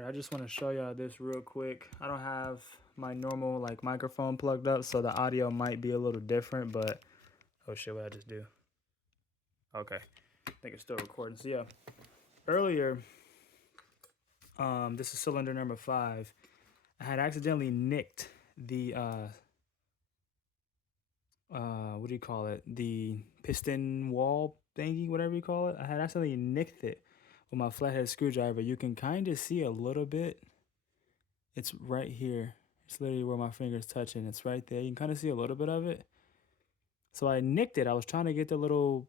Alright, I just want to show y'all this real quick. I don't have my normal like microphone plugged up, so the audio might be a little different, but oh shit, what I just do? Okay, I think it's still recording. So yeah, earlier, this is cylinder number 5. I had accidentally nicked the what do you call it? The piston wall thingy, whatever you call it. I had accidentally nicked it with my flathead screwdriver. You can kind of see a little bit. It's right here. It's literally where my finger's touching. It's right there. You can kind of see a little bit of it. So I nicked it. I was trying to get the little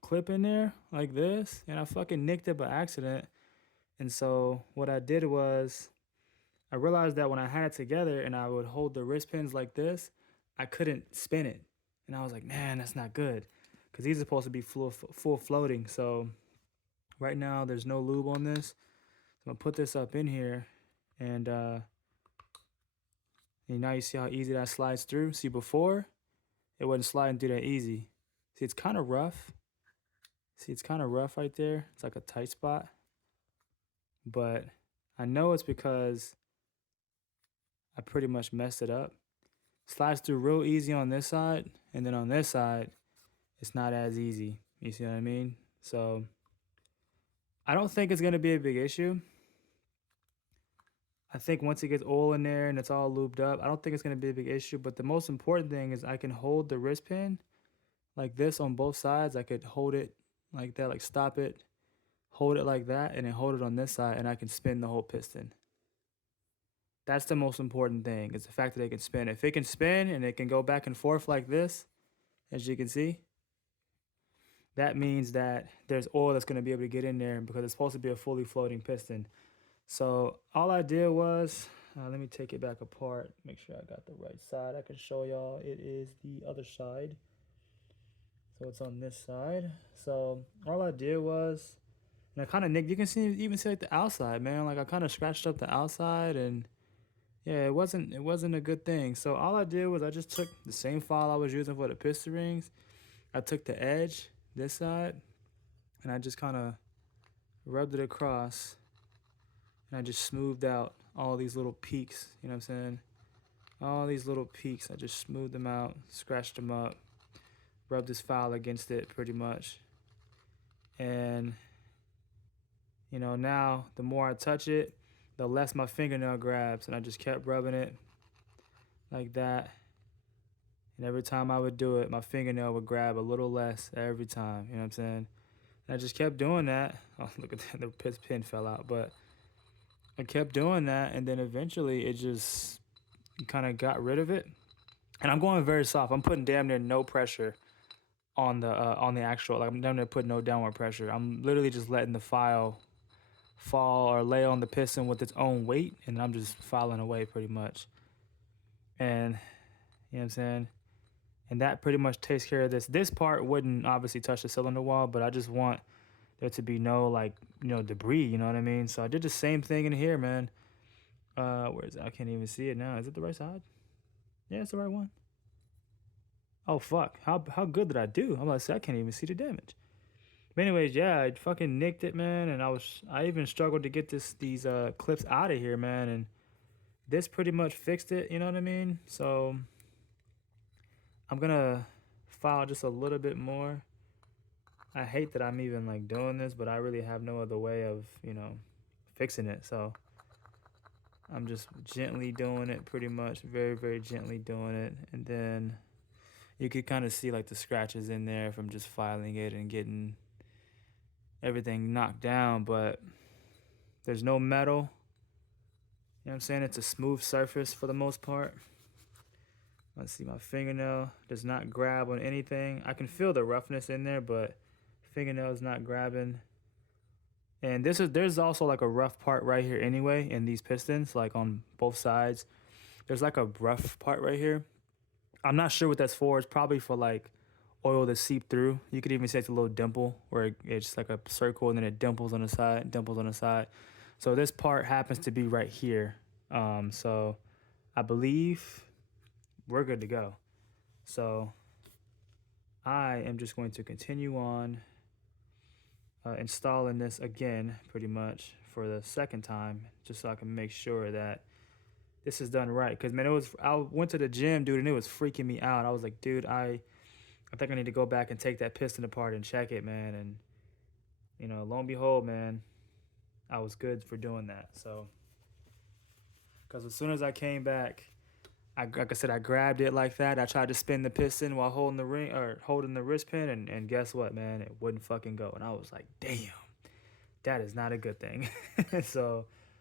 clip in there like this, and I fucking nicked it by accident. And so what I did was I realized that when I had it together and I would hold the wrist pins like this, I couldn't spin it. And I was like, man, that's not good, because these are supposed to be full floating. So right now there's no lube on this. So I'm gonna put this up in here, and now you see how easy that slides through. See, before it wasn't sliding through that easy. See, it's kind of rough. See, it's kind of rough right there. It's like a tight spot. But I know it's because I pretty much messed it up. Slides through real easy on this side, and then on this side, it's not as easy. You see what I mean? So I don't think it's gonna be a big issue. I think once it gets oil in there and it's all lubed up, I don't think it's gonna be a big issue. But the most important thing is I can hold the wrist pin like this on both sides. I could hold it like that, like stop it, hold it like that, and then hold it on this side, and I can spin the whole piston. That's the most important thing, is the fact that it can spin. If it can spin and it can go back and forth like this, as you can see, that means that there's oil that's going to be able to get in there, because it's supposed to be a fully floating piston. So all I did was, let me take it back apart, make sure I got the right side. I can show y'all it is the other side. So it's on this side. So all I did was, and I kind of nicked, you can see, even see like the outside, man. Like I kind of scratched up the outside, and yeah, it wasn't a good thing. So all I did was I just took the same file I was using for the piston rings. I took the edge, this side, and I just kind of rubbed it across, and I just smoothed out all these little peaks, you know what I'm saying? All these little peaks, I just smoothed them out, scratched them up, rubbed this file against it pretty much. And, you know, now the more I touch it, the less my fingernail grabs, and I just kept rubbing it like that. And every time I would do it, my fingernail would grab a little less every time, you know what I'm saying? And I just kept doing that. Oh, look at that, the pin fell out. But I kept doing that, and then eventually it just kind of got rid of it. And I'm going very soft. I'm putting damn near no pressure on the actual, like I'm damn near putting no downward pressure. I'm literally just letting the file fall or lay on the piston with its own weight, and I'm just filing away pretty much. And you know what I'm saying? And that pretty much takes care of this. This part wouldn't obviously touch the cylinder wall, but I just want there to be no, like, you know, debris, you know what I mean? So I did the same thing in here, man. Where is it? I can't even see it now. Is it the right side? Yeah, it's the right one. Oh fuck. How good did I do? I'm about to say I can't even see the damage. But anyways, yeah, I fucking nicked it, man, and I even struggled to get these clips out of here, man, and this pretty much fixed it, you know what I mean? So I'm gonna file just a little bit more. I hate that I'm even like doing this, but I really have no other way of, you know, fixing it. So I'm just gently doing it, pretty much, very, very gently doing it. And then you could kind of see like the scratches in there from just filing it and getting everything knocked down, but there's no metal. You know what I'm saying? It's a smooth surface for the most part. Let's see, my fingernail does not grab on anything. I can feel the roughness in there, but fingernail is not grabbing. And there's also like a rough part right here anyway in these pistons, like on both sides. There's like a rough part right here. I'm not sure what that's for. It's probably for like oil to seep through. You could even say it's a little dimple where it's like a circle and then it dimples on the side, dimples on the side. So this part happens to be right here. So I believe we're good to go. So I am just going to continue on installing this again, pretty much for the second time just so I can make sure that this is done right. Cause man, I went to the gym, dude, and it was freaking me out. I was like, dude, I think I need to go back and take that piston apart and check it, man. And lo and behold, man, I was good for doing that. So, cause as soon as I came back, like I said, I grabbed it like that. I tried to spin the piston while holding the ring or holding the wrist pin, and guess what, man? It wouldn't fucking go. And I was like, damn, that is not a good thing. So